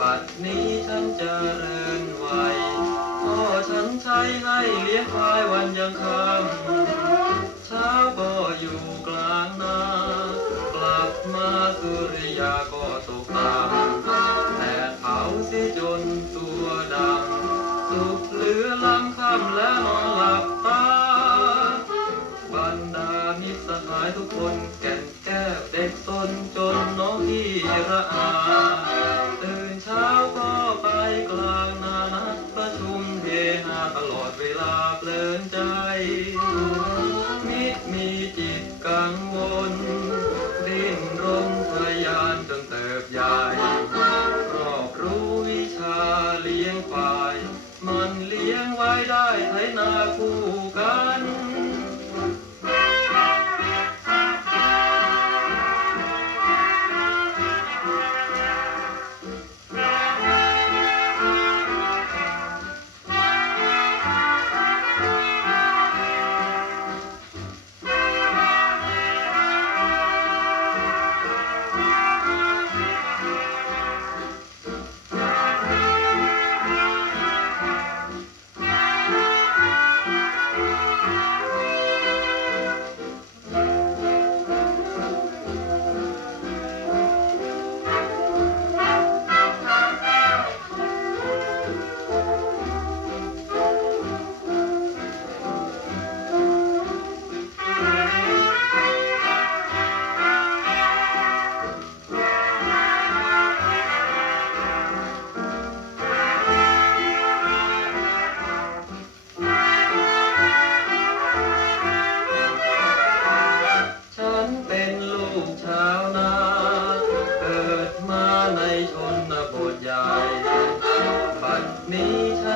บัดนี้ฉันเจริญวัยพ่อฉันใช้ให้เลี้ยงพายวันยังค่ำเช้าบ่อยู่กลางนากลับมาสุริยาก็ตกตามแต่เผาสิจนตัวดำสุกเหลือล้ำค่ำและนอน คนแก่นแก้วเด็กตนจนน้องพี่ระอาตื่นเช้าก็ไปกลางนานัดประชุมเฮฮาตลอดเวลาเพลินใจ มิมีจิตกังวล ดิ้นรนทะยานจนเติบใหญ่รอบรู้วิชาเลี้ยงควาย มันเลี้ยงไว้ได้ไถนาคู่กัน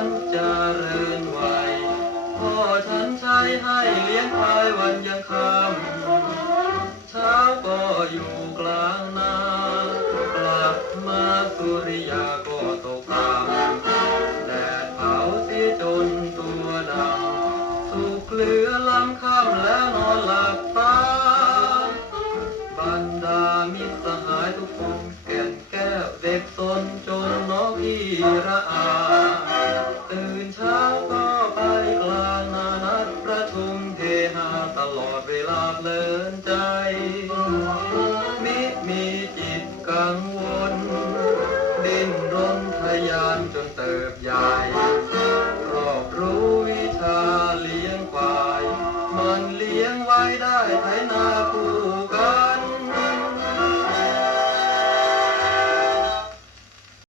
นเจรินไหวพ่อฉันใช้ให้เลี้ยงคายวันยังค่ำเช้าก็อยู่กลางนากลับมาสุริยาก็ตกตามแดดเผาสียจนตัวดำสุกเหลือล้ำค่ำแล้วนอนหลับตา I'm not.